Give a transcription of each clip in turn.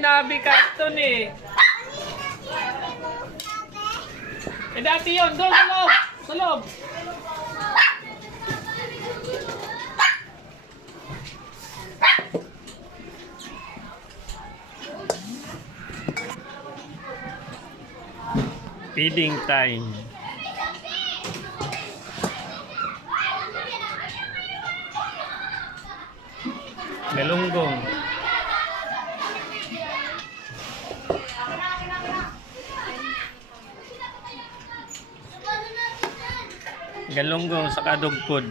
sinabi cartoon eh. Eh dati yun, doon sa loob. Sa loob. Feeding time. Galunggong. Galunggong sa kadugpod.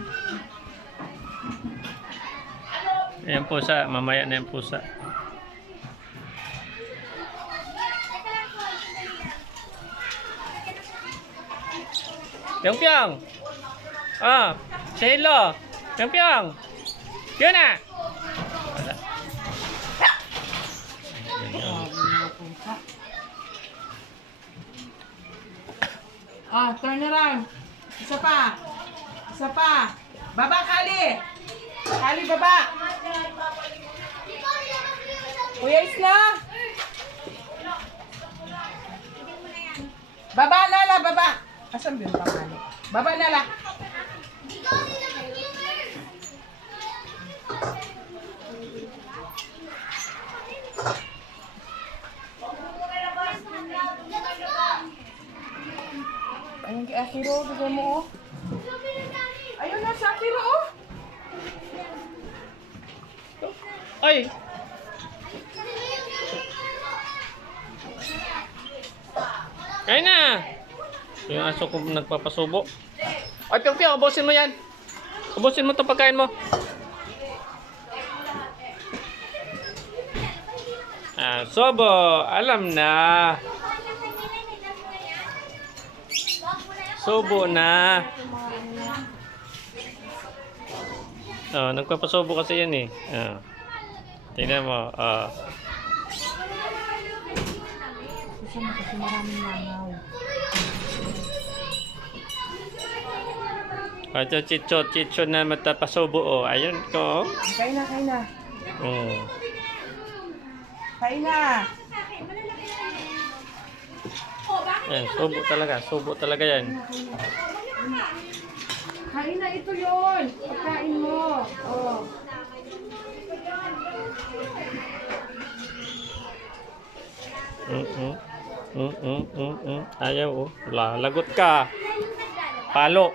Ayan pusa, mamaya na yung pusa. Pyong-pyong! Ah, say hello! Pyong-pyong! Yun na! Wala. Ah, turn around. Isa pa. Isa pa. Baba, Kali. Kali, baba. Kuya Isla. Baba, Lala, baba. Asan ba yung Kali? Baba, Lala. Ayun kay Akiro, bigay mo oh. Ayun na si Akiro oh. Ay! Ayun na! Yung aso ko nagpapasubo. Ay, Pyong-pyong, ubusin mo yan. Ubusin mo itong pagkain mo. Ah, Sobo, alam na. Sobo na. Oh, nagpapasubo kasi yan eh. Oh. Tingnan mo. Oh. Kasi maraming langaw. Ito chicho na matapasubo. Oh. Ayun ko. Kain na, kain na. Oh. Kain na. Yan, subo talaga yan. Kain na, ito yun. Pagkain mo. Oh. Ayaw oh. Lagot ka. Palo.